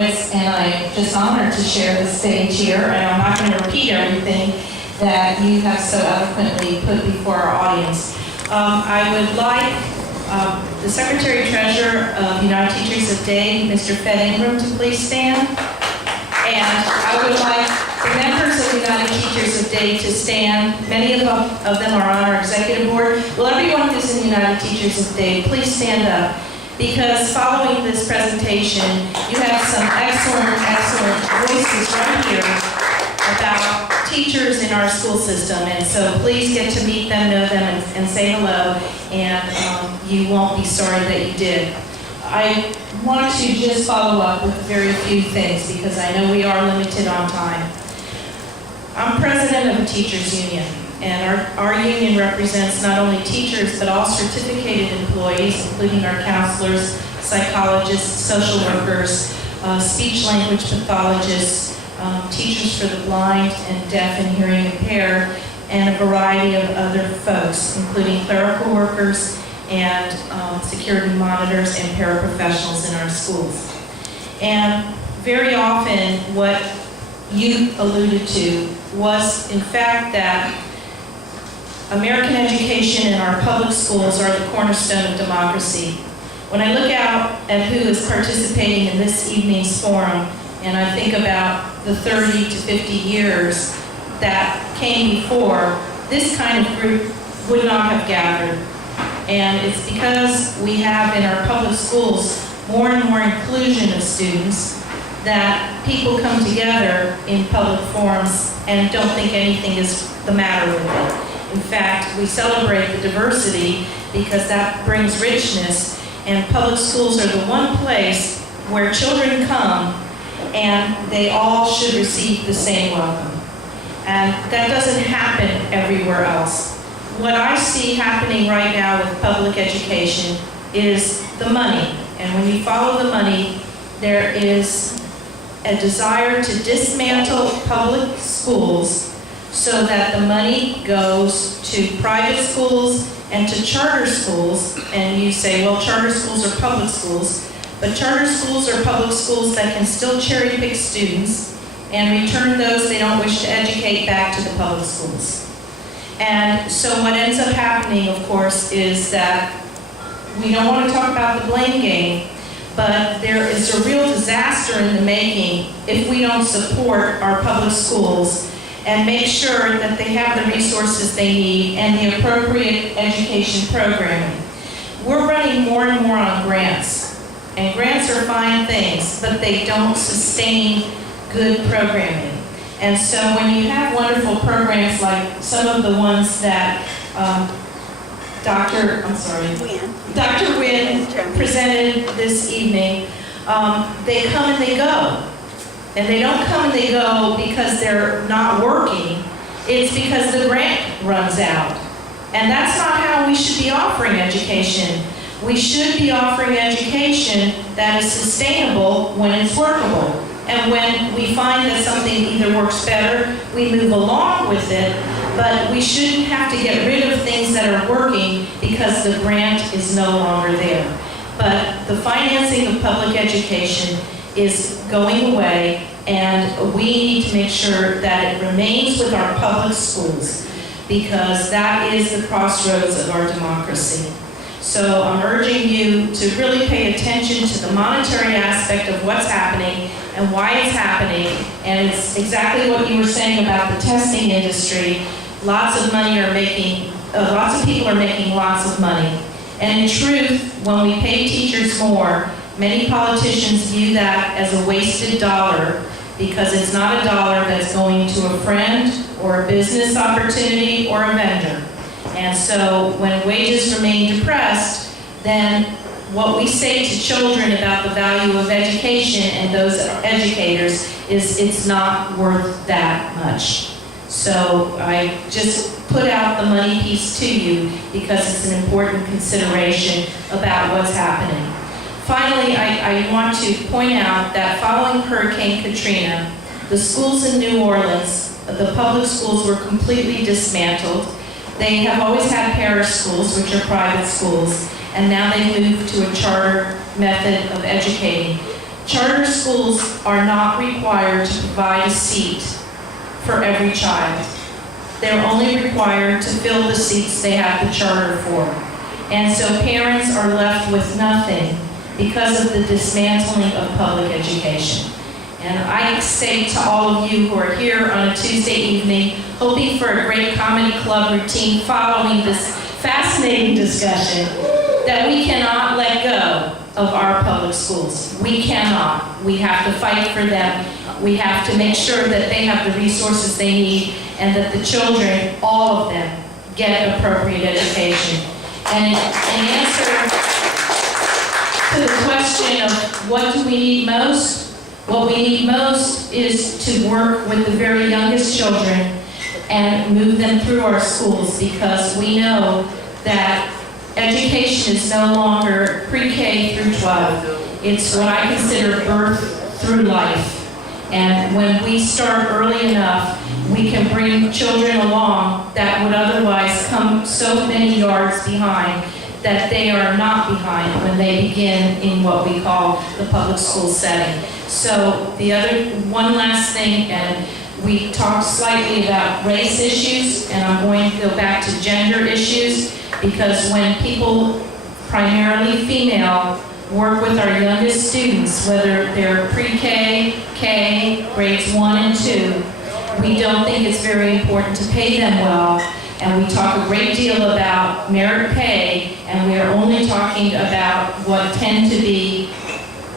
And I'm just honored to share the stage here, and I'm not going to repeat everything that you have so eloquently put before our audience. I would like the Secretary-Treasurer of United Teachers of Dade, Mr. Fed Ingram, to please stand. And I would like the members of United Teachers of Dade to stand. Many of them are on our executive board. Will everyone who's in United Teachers of Dade please stand up? Because following this presentation, you have some excellent voices right here about teachers in our school system. And so please get to meet them, know them, and say hello. And you won't be sorry that you did. I want to just follow up with very few things because I know we are limited on time. I'm president of a teachers union. And our union represents not only teachers, but all certificated employees, including our counselors, psychologists, social workers, speech-language pathologists, teachers for the blind and deaf and hearing impaired, and a variety of other folks, including clerical workers and security monitors and paraprofessionals in our schools. And very often what you alluded to was, in fact, that American education and our public schools are the cornerstone of democracy. When I look out at who is participating in this evening's forum, and I think about the 30 to 50 years that came before, this kind of group would not have gathered. And it's because we have in our public schools more and more inclusion of students that people come together in public forums and don't think anything is the matter with it. In fact, we celebrate the diversity because that brings richness, and public schools are the one place where children come and they all should receive the same welcome. And that doesn't happen everywhere else. What I see happening right now with public education is the money. And when you follow the money, there is a desire to dismantle public schools so that the money goes to private schools and to charter schools. And you say, well, charter schools are public schools, but charter schools are public schools that can still cherry pick students and return those they don't wish to educate back to the public schools. And so what ends up happening, of course, is that we don't want to talk about the blame game, but there is a real disaster in the making if we don't support our public schools and make sure that they have the resources they need and the appropriate education programming. We're running more and more on grants, and grants are fine things, but they don't sustain good programming. And so when you have wonderful programs like some of the ones that Dr. Wynne presented this evening, they come and they go. And they don't come and they go because they're not working. It's because the grant runs out. And that's not how we should be offering education. We should be offering education that is sustainable when it's workable. And when we find that something either works better, we move along with it, but we shouldn't have to get rid of things that are working because the grant is no longer there. But the financing of public education is going away, and we need to make sure that it remains with our public schools because that is the crossroads of our democracy. So I'm urging you to really pay attention to the monetary aspect of what's happening and why it's happening, and it's exactly what you were saying about the testing industry. Lots of people are making lots of money. And in truth, when we pay teachers more, many politicians view that as a wasted dollar because it's not a dollar that's going to a friend or a business opportunity or a vendor. And so when wages remain depressed, then what we say to children about the value of education and those educators is it's not worth that much. So I just put out the money piece to you because it's an important consideration about what's happening. Finally, I want to point out that following Hurricane Katrina, the schools in New Orleans, the public schools were completely dismantled. They have always had parish schools, which are private schools, and now they moved to a charter method of educating. Charter schools are not required to provide a seat for every child. They're only required to fill the seats they have the charter for. And so parents are left with nothing because of the dismantling of public education. And I say to all of you who are here on a Tuesday evening, hoping for a great comedy club routine following this fascinating discussion, that we cannot let go of our public schools. We cannot. We have to fight for them. We have to make sure that they have the resources they need and that the children, all of them, get appropriate education. And in answer to the question of what do we need most, what we need most is to work with the very youngest children and move them through our schools, because we know that education is no longer pre-K through 12. It's what I consider birth through life. And when we start early enough, we can bring children along that would otherwise come so many yards behind that they are not behind when they begin in what we call the public school setting. So the other, one last thing, and we talked slightly about race issues, and I'm going to go back to gender issues, because when people, primarily female, work with our youngest students, whether they're pre-K, K, grades 1 and 2, we don't think it's very important to pay them well. And we talk a great deal about merit pay, and we are only talking about what tend to be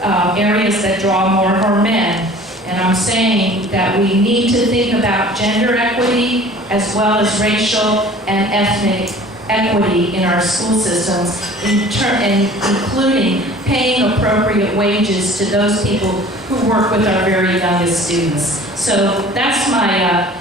areas that draw more of our men. And I'm saying that we need to think about gender equity as well as racial and ethnic equity in our school systems, and including paying appropriate wages to those people who work with our very youngest students. So that's my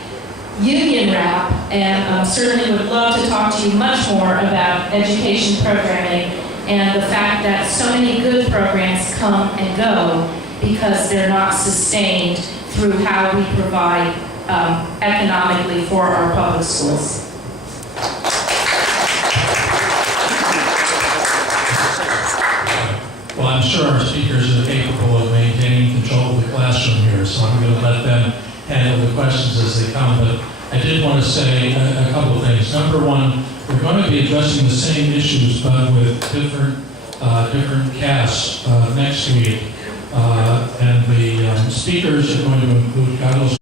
union wrap, and certainly would love to talk to you much more about education programming and the fact that so many good programs come and go because they're not sustained through how we provide economically for our public schools. Well, I'm sure our speakers are capable of maintaining control of the classroom here, so I'm going to let them handle the questions as they come. But I did want to say a couple of things. Number one, we're going to be addressing the same issues, but with different casts next week. And the speakers are going to include Gazelles